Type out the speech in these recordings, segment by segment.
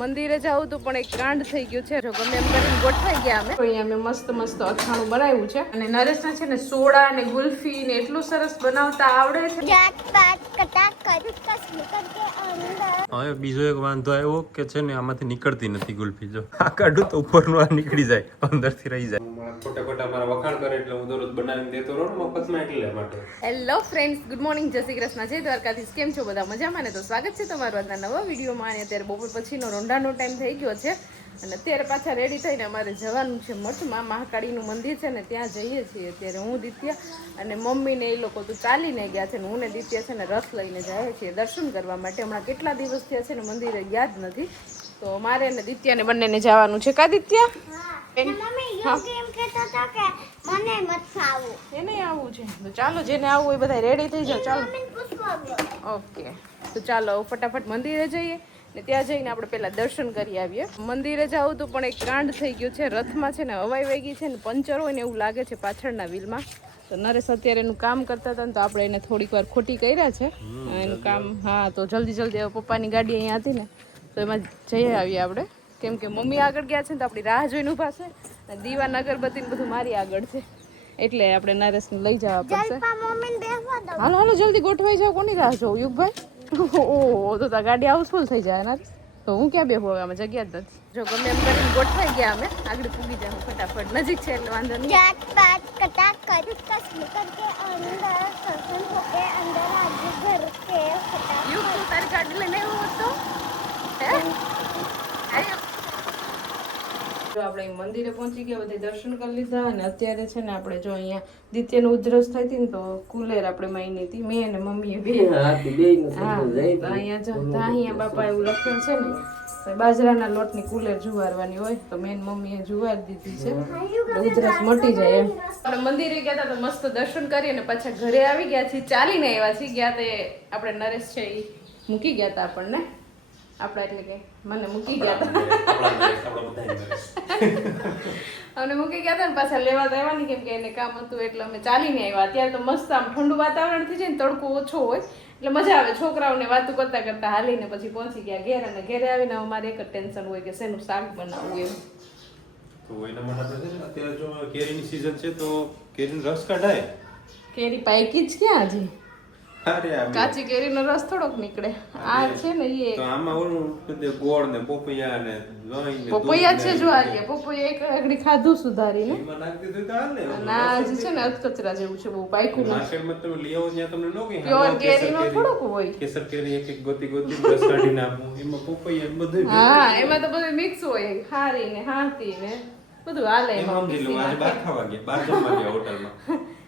મંદિરે જાવું તો પણ એક કાંડ થઈ ગયું છે. જો ગમે એમ કરીને ગોઠવાઈ ગયા અમે. અહીંયા અમે મસ્ત મસ્ત અથાણું બનાવ્યું છે અને નરેશને છે ને સોડા અને ગુલ્ફી ને એટલું સરસ બનાવતા આવડે છે. હવે બીજો એક વાંધો આવ્યો કે છે ને આમાંથી નીકળતી નથી ગુલ્ફી. જો આ કાઢું તો ઉપરનું આ નીકળી જાય, અંદરથી રહી જાય. ખોટા ખોટા મારા વખાણ કરે એટલે હું દરરોજ બનાવીને દેતો રહું મફતમાં એટલે માટે. હેલો ફ્રેન્ડ્સ, ગુડ મોર્નિંગ, જય શ્રી કૃષ્ણ, જય દ્વારકાધીશ. કેમ છો બધા? મજામાં ને? તો સ્વાગત છે તમારું આજના નવા વિડીયોમાં. અને અત્યારે બપોર પછીનો રોંઢાનો ટાઈમ થઈ ગયો છે અને અત્યારે પાછા રેડી થઈને અમારે જવાનું છે મઠમાં. મહાકાળીનું મંદિર છે ને ત્યાં જઈએ છીએ. અત્યારે હું, દિત્યા અને મમ્મી ને એ લોકો તો ચાલીને ગયા છે ને હું ને દિત્યા છે ને રથ લઈને જાય છીએ દર્શન કરવા માટે. હમણાં કેટલા દિવસ થયા છે ને મંદિરે યાદ નથી, તો મારે ને દિત્યાને બંનેને જવાનું છે. કા દિત્યા? એને આવવું છે તો ચાલો, જેને આવવું હોય બધા રેડી થઈ જાઓ. ચાલો, ઓકે. તો ચાલો ફટાફટ મંદિરે જઈએ ને ત્યાં જઈને આપણે પહેલાં દર્શન કરી આવીએ. મંદિરે જાવું તો પણ એક કાંડ થઈ ગયું છે. રથમાં છે ને હવાઈ વાગી છે ને પંચર હોય ને એવું લાગે છે પાછળના વ્હીલમાં. તો નરેશ અત્યારે એનું કામ કરતા હતા ને તો આપણે એને થોડીક વાર ખોટી કર્યા છે એનું કામ. હા, તો જલ્દી પપ્પાની ગાડી અહીંયા હતી ને તો એમાં જઈ આવીએ આપણે, કેમ કે મમ્મી આગળ ગયા છે ને તો આપણી રાહ જોઈને ઊભા છે ને દીવાન અગરબત્તી બધું મારી આગળ છે એટલે આપણે નરેશને લઈ જવા પડશે. હાલો હાલો જલ્દી ગોઠવાઈ જાવ. કોની રાહ જોઉં યુગભાઈ? ઓહો, તો ગાડી હાઉસફુલ થઈ જાય ને. તો હું ક્યાં બેહું? હવે આમાં જગ્યા જ નથી. જો ગમે એમ કરીને ગોઠવાઈ ગયા અમે, આગળ પૂગી જાવ ફટાફટ. નજીક છે એટલે વાંધો નહીં. યુગ તું તારી ગાડી લઈને આવ્યો હતો? જો આપણે મંદિરે પહોંચી ગયા, બધા દર્શન કરી લીધા અને અત્યારે છે ને આપણે જો અહીંયા દિત્યનું ઉધરસ થઈ હતી ને તો કુલેર આપણે માયની હતી, મેં અને મમ્મીએ બે. અહીંયા જો અહીંયા બાપા એવું લખ્યું છે ને બાજરાના લોટની કુલેર જુવારવાની હોય, તો મેં મમ્મીએ જુવાર દીધી છે, ઉધરસ મટી જાય એમ. આપણે મંદિરે ગયા હતા તો મસ્ત દર્શન કરી અને પાછા ઘરે આવી ગયા છીએ. ચાલીને આવ્યા છીએ. ગયા તે આપણે નરેશ છે એ મૂકી ગયા હતા આપણને, આપણા એટલે કે મને મૂકી ગયા હતા અને મૂકી ગયા હતા ને પાછા લેવા તો આવ્યા ને, કેમ કે એને કામ હતું એટલે અમે ચાલીને આવ્યા. અત્યારે તો મસ્ત આમ ઠંડુ વાતાવરણ થઈ જાય ને, તડકો ઓછો હોય એટલે મજા આવે. છોકરાઓને વાતું કરતા કરતા હાલીને પછી પહોંચી ગયા ઘેર. અને ઘેરે આવીને અમારે એક જ ટેન્શન હોય કે શેનું શાક બનાવવું એમ. તો એના માટે અત્યારે જો કેરીની સીઝન છે તો કેરીનો રસ કઢાય. કેરી પાકી જ ક્યાં હજી? કાચી કેરીનો રસ થોડોક નીકળે. આ છે ને એ તો આમાં ઓલું ગોળ ને પોપૈયા ને દહીં ને પોપૈયા છે જો આ કે પોપૈયા એક આગળી ખાધું સુધારીને એમાં નાખી દીધું તો હાલે. ના જે છે ને અધકચરા જેવું છે, બહુ પાક્યું નથી. માર્કેટમાં તમે લઈ આવો ત્યાં તમને નો કે પ્યોર કેરીનો થોડોક હોય. કેસર કેરી એક એક ગોતી રસ કાઢી નાખું, એમાં પોપૈયા બધું. હા, એમાં તો બધું મિક્સ હોય, ખારી ને હાથી ને બધું હાલે. એમાં સમજી લો આજે 12 ખાવા ગયા, 12 જમવા ગયા હોટલમાં.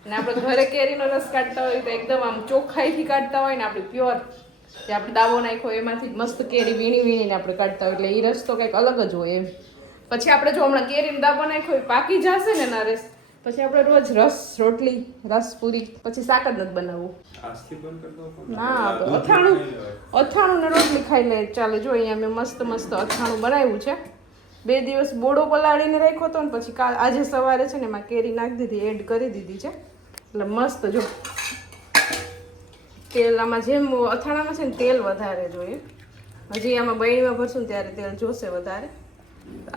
અને આપણે ઘરે કેરીનો રસ કાઢતા હોય તો એકદમ આમ ચોખ્ખાઈથી કાઢતા હોય ને, આપણે પ્યોર જે આપણે દાવો નાખ્યો એમાંથી મસ્ત કેરી વીણીને આપણે કાઢતા હોય એટલે એ રસ તો કંઈક અલગ જ હોય એમ. પછી આપણે જો હમણાં કેરીનો દાવો નાખ્યો એ પાકી જશે ને નરેશ, પછી આપણે રોજ રસ રોટલી, રસ પૂરી, પછી શાક જ નથી બનાવવું. ના, અથાણું ને રોટલી ખાઈ લે ચાલે. જો અહીંયા મેં મસ્ત અથાણું બનાવ્યું છે. 2 દિવસ બોડો પલાળીને રાખ્યો હતો ને પછી આજે સવારે છે ને એમાં કેરી નાખી દીધી, એડ કરી દીધી છે એટલે મસ્ત. જો તેલ આમાં જેમ અથાણામાં છે ને તેલ વધારે જોઈએ, હજી આમાં બળીમાં ભરશું ને ત્યારે તેલ જોશે વધારે.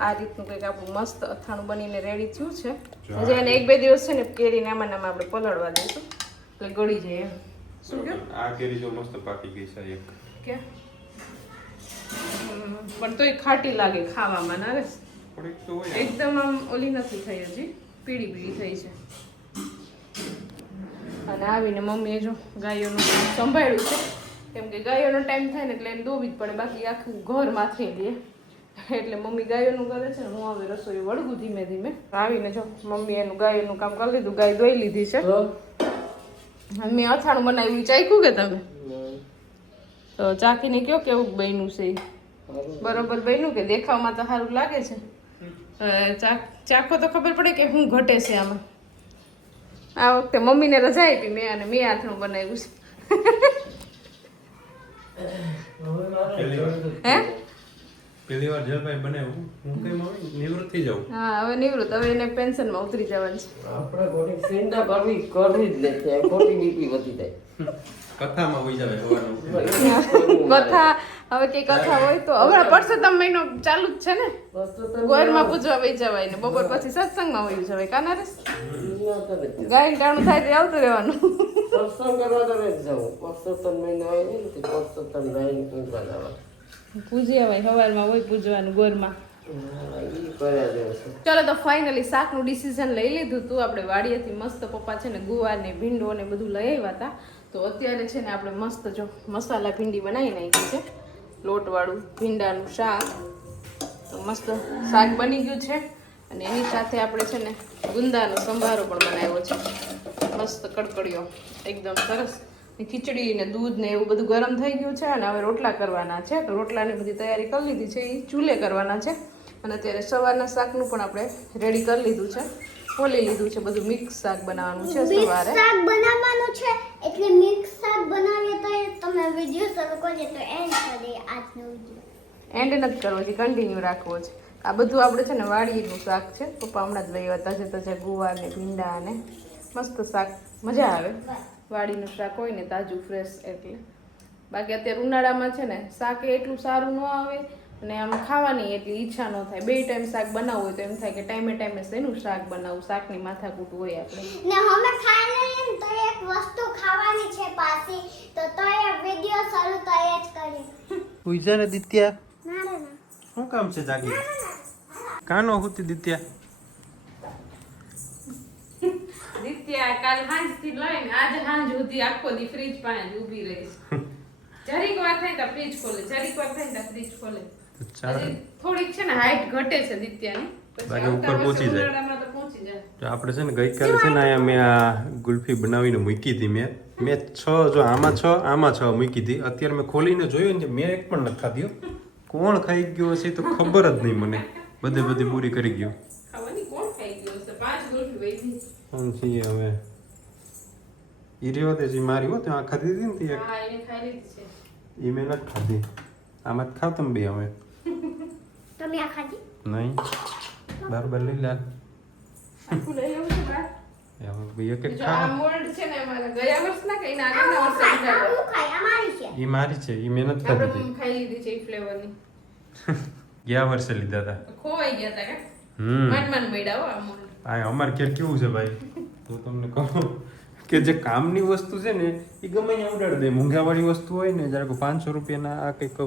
આ રીતનું કંઈક આપણું મસ્ત અથાણું બનીને રેડી થયું છે. હજી એને 1-2 દિવસ છે ને કેરીને આમાં આપણે પલળવા દઈશું એટલે ગળી જાય એમ. શું કહ્યું? આ કેરી જો મસ્ત પાકી ગઈ છે એક કે પણ તોય ખાટી લાગે ખાવામાં ના રે. એકદમ આમ ઓલી નથી થઈ, હજી પીળી થઈ છે. અને આવીને મમ્મીએ જો ગાયોનું સંભાળ્યું છે, કેમ કે ગાયોનો ટાઈમ થાય ને એટલે એમ દોવી જ પડે, બાકી આખું ઘર માથે લે એટલે મમ્મી ગાયોનું કરે છે ને હું હવે રસોઈ વળગું ધીમે ધીમે. આવીને જો મમ્મી એનું ગાયોનું કામ કરી લીધું, ગાય દોઈ લીધી છે. મેં અથાણું બનાવ્યું, ચાખ્યું કે તમે? તો ચાખીને કયો કેવું બન્યું છે? બરોબર બન્યું કે? દેખાવમાં તો સારું લાગે છે, ચાખો તો ખબર પડે કે શું ઘટે છે આમાં. આ વખતે મમ્મીને રજા આપી મેં, અને મેં આથણું બનાવ્યું છે. હે પહેલી વાર જલભાઈ બનાવ્યું હું કઈ મમ્મી નિવૃત્ત થઈ જાઉં. હા હવે નિવૃત્ત, હવે એને પેન્શનમાં ઉતરી જવાનું છે. આપણે ખોટી ચિંતા કરવી જ નથી, ખોટી બીપી વધી જાય. કથામાં હોઈ જાય સવારનું. કથા હવે કઈ કથા હોય તો હમણાં પરસોત્તમ મહિનો ચાલુ જ છે ને, ગોરમાં પૂજવા વહી જવાય ને બપોર પછી સત્સંગમાં વહી જવાય. કાનારેસ ગાય ટાણું થાય તો આવતું રહેવાનું. સત્સંગ કરવા તો નથી જવું. પરસોત્તમ મહિનો હોય ને તે પરસોત્તમ ગાયને પૂજવા જવાનું. પૂજી અવાય સવારમાં હોય પૂજવાનું ગોરમાં. ઈ કર્યા જેવું છે. ચાલો તો ફાઇનલી શાકનું ડિસિઝન લઈ લીધું હતું. આપણે વાડીએથી મસ્ત પપ્પા છે ને ગુવાર ને ભીંડો ને બધું લઈ આવ્યા હતા. તો અત્યારે છે ને આપણે મસ્ત જો મસાલા ભીંડી બનાવી નાખી છે, લોટવાળું ભીંડાનું શાક. તો મસ્ત શાક બની ગયું છે અને એની સાથે આપણે છે ને ગુંદાનો સંભારો પણ બનાવ્યો છે, મસ્ત કડકડીયો એકદમ સરસ. ખીચડી ને દૂધ ને એવું બધું ગરમ થઈ ગયું છે અને હવે રોટલા કરવાના છે. તો રોટલાની બધી તૈયારી કરી લીધી છે, એ ચૂલે કરવાના છે. અને અત્યારે સવારના શાકનું પણ આપણે રેડી કરી લીધું છે, ખોલી લીધું છે. બધું મિક્સ શાક બનાવવાનું છે સવારે. શાક બનાવવાનું છે એટલે મિક્સ શાક બનાવીએ તો તમે વિડિયો શરૂ કરજો તો એન્ડ કરી આજનો વિડિયો. એન્ડ નથી કરવો છે, કન્ટિન્યુ રાખવો છે. આ બધું આપણે છે ને વાડીનું શાક છે, પપ્પા હમણાં જ લઈ આવ્યા હતા. છે ગુવાર ને ભીંડા ને મસ્ત શાક, મજા આવે વાડીનું શાક હોય ને તાજું ફ્રેશ. એટલે બાકી અત્યારે ઉનાળામાં છે ને શાક એટલું સારું ન આવે અને આમ ખાવાની એટલી ઈચ્છા ન થાય. 2 ટાઈમ શાક બનાવવું હોય તો એમ થાય કે ટાઈમે શેનું શાક બનાવવું, શાકની માથાકૂટ હોય આપણે. ને અમે ખાઈ લઈએ ને તો એક વસ્તુ ખાવાની છે પાછી, તો એ વિડિયો શરૂ તો એ જ કરી. ઉઈજા ને દિત્યા ના ના શું કામ છે જાગી? કાનો હોતી દિત્યા? દિત્યા કાલ સાંજથી લઈને આજે સાંજ સુધી આખો દી ફ્રીજ પાસે જ ઊભી રહીશ. જરીક વાર થાય તો ફ્રીજ ખોલે, જરીક વાર થાય તો ફ્રીજ ખોલે. હજી થોડીક છે ને હાઈટ ઘટે છે દિત્યાની, બાકી ઉપર પહોંચી જાય. ઉનાળામાં તો પહોંચી જાય. તો આપણે છે ને ગઈકાલે છે ને અહીંયા મેં આ ગુલ્ફી બનાવીને મૂકી હતી. મેં 6 જો આમાં 6 મૂકી હતી. અત્યારે મેં ખોલીને જોયું ને મેં એક પણ નથી ખાધી. કોણ ખાઈ ગયો હશે તો ખબર જ નહીં મને. બધી પૂરી કરી ગયો. ખાવાની કોણ ખાઈ ગયો છે? 5 ગુલ્ફી વૈધી. કોણ છીએ હવે? ઈ રહ્યો તે મારી હો ત્યાં ખાધી હતી ને તે હા એને ખાઈ લીધી છે. ઈ મેં નથી ખાધી. આમાં જ ખાવ તમે બે હવે. તમે આ ખાધી? નહીં બરાબર લઈ લે. આખું લઈ લેવું છે બા. હવે બે એક એક જો આ ખા. મોલ્ડ છે ને અમારા ગયા વર્ષના કઈ ના આગળના વર્ષે લીધા હતા. હું ખાઈ અમારી છે. ઈ મારી છે. ઈ મેં નથી ખાધી હતી. આપણે ખાઈ લીધી છે એ ફ્લેવરની. ગયા વર્ષે લીધા હતા. ખોવાઈ ગયા હતા કે હમ માન મળ્યા હો આ મોલ્ડ. આ અમારે ઘેર કેવું છે ભાઈ, હું તમને કહું કે જે કામની વસ્તુ છે ને એ ગમે અહીંયા ઉડાડી દે. મોંઘાવાળી વસ્તુ હોય ને જરાક 500 રૂપિયાના આ કંઈક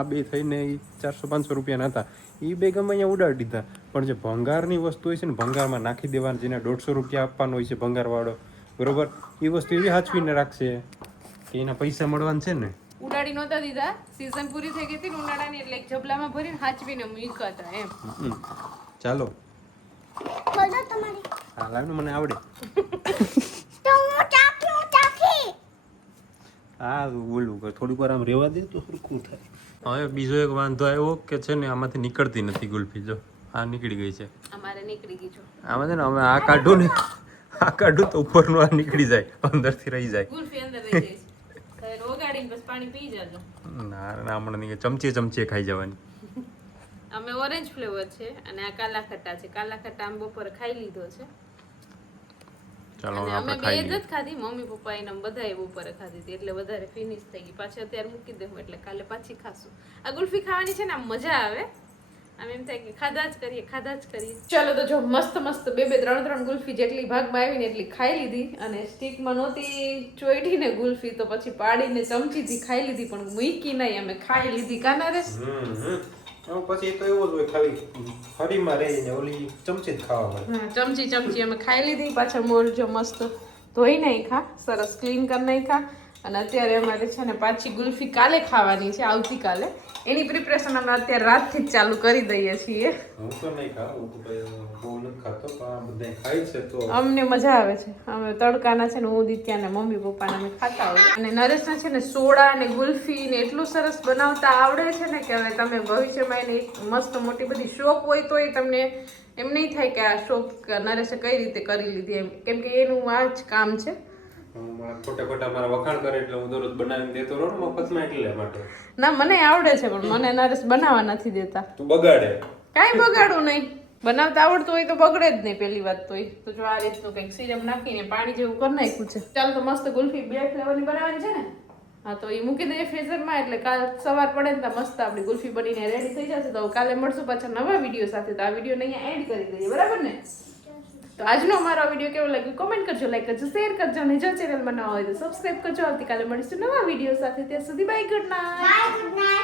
આ બે થઈને 400-500 રૂપિયાના હતા, એ બે ગમે અહીંયા ઉડાડી દીધા. પણ જે ભંગારની વસ્તુ હોય છે ને ભંગારમાં નાખી દેવાની, જેને 150 રૂપિયા આપવાનો હોય છે ભંગારવાળો, બરોબર, એ વસ્તુ એવી સાચવીને રાખશે કે એના પૈસા મળવાના છે ને. ઉડાડી નહોતા દીધા, સીઝન પૂરી થઈ ગઈ હતી ને ઉનાળાની, એટલે એક જબલામાં ભરીને હાચવીને મૂક્યા હતા એમ. ચાલો ખોલો તમારી. હા લાવ ને, મને આવડે. તો હું ચાખી. હા બોલું કર, થોડીક વાર આમ રહેવા દે તો સરખું થાય. હવે બીજો એક વાંધો આવ્યો કે છે ને આમાંથી નીકળતી નથી ગુલ્ફી. જો આ નીકળી ગઈ છે. અમારે નીકળી ગઈ છો આમાં છે ને અમે આ કાઢું ને, આ કાઢું તો ઉપરનું આ નીકળી જાય, અંદરથી રહી જાય. ગુલ્ફી અંદર રહી જાય છે. હવે ઓગાડીને બસ પાણી પી જાજો. ના ના હમણાં નહીં, ચમચે ખાઈ જવાની. અમે ઓરેન્જ ફ્લેવર છે અને આ કાલા ખટ્ટા છે. કાલા ખટ્ટા આમ બપોરે ખાઈ લીધો છે. ચાલો અને હવે અમે આપણે બે ખાઈ જ લઈએ. ખાધી, મમ્મી પપ્પા એને બધાએ બપોરે ખાધી હતી એટલે વધારે ફિનિશ થઈ ગઈ. પાછી અત્યારે મૂકી દેવું એટલે કાલે પાછી ખાશું. આ ગુલ્ફી ખાવાની છે ને આમ મજા આવે, આમ એમ થાય કે ખાધા જ કરીએ. ચાલો તો જો મસ્ત મસ્ત 2-3 ગુલ્ફી જેટલી ભાગમાં આવીને એટલી ખાઈ લીધી. અને સ્ટીકમાં નહોતી ચોઈટી ને ગુલ્ફી તો પછી પાડીને ચમચીથી ખાઈ લીધી, પણ મૂકી નહીં, અમે ખાઈ લીધી. કાનારેસ પછી તો એવું જ હોય, ખાલી હરીમાં રહીને ઓલી ચમચી જ ખાવા પડે. ચમચી અમે ખાઈ લીધી. પાછા મોર જો મસ્ત ધોઈ નાખ્યા, સરસ ક્લીન કરી નાખ્યા. અને અત્યારે અમારે છે ને પાછી ગુલ્ફી કાલે ખાવાની છે, આવતીકાલે. એની પ્રિપરેશન અમે અત્યારે રાતથી જ ચાલુ કરી દઈએ છીએ. હું તો નહીં ખાઉં, હું તો બહુ નથી ખાતો, પણ આ બધા ખાય છે તો અમને મજા આવે છે. અમે તડકાના છે ને હું દિત્યાને મમ્મી પપ્પાને અમે ખાતા હોય. અને નરેશને છે ને સોડા ને ગુલ્ફી ને એટલું સરસ બનાવતા આવડે છે ને કે હવે તમે ભવિષ્યમાં એને એક મસ્ત મોટી બધી શોપ હોય તોય તમને એમ નહીં થાય કે આ શોપ નરેશે કઈ રીતે કરી લીધી એમ, કેમ કે એનું આ જ કામ છે. હું મારા ખોટા મારા વખાણ કરે એટલે હું દરરોજ બનાવીને દેતો રહું ને મફતમાં એટલે માટે. ના મને આવડે છે પણ મને નરેશ બનાવવા નથી દેતા. તું બગાડે. કાંઈ બગાડું નહીં. બનાવતા આવડતું હોય તો બગડે જ નહીં પહેલી વાત તો. તો જો આ રીતનું કંઈક સિરપ નાખીને પાણી જેવું કરી નાખ્યું છે. ચાલો તો મસ્ત ગુલ્ફી 2 ફ્લેવરની બનાવવાની છે ને. હા તો એ મૂકી દઈએ ફ્રીઝરમાં એટલે કાલ સવાર પડે ને તો મસ્ત આપણી ગુલ્ફી બનીને રેડી થઈ જશે. તો કાલે મળશું પાછા નવા વિડીયો સાથે. તો આ વિડીયોને અહીંયા એડ કરી દઈએ, બરાબર ને? તો આજનો અમારો વિડીયો કેવો લાગ્યો કોમેન્ટ કરજો, લાઈક કરજો, શેર કરજો અને જો ચેનલ બનાવવા હોય તો સબસ્ક્રાઇબ કરજો. આવતીકાલે મળીશું નવા વિડીયો સાથે. ત્યાં સુધી bye, good night. Bye, good night.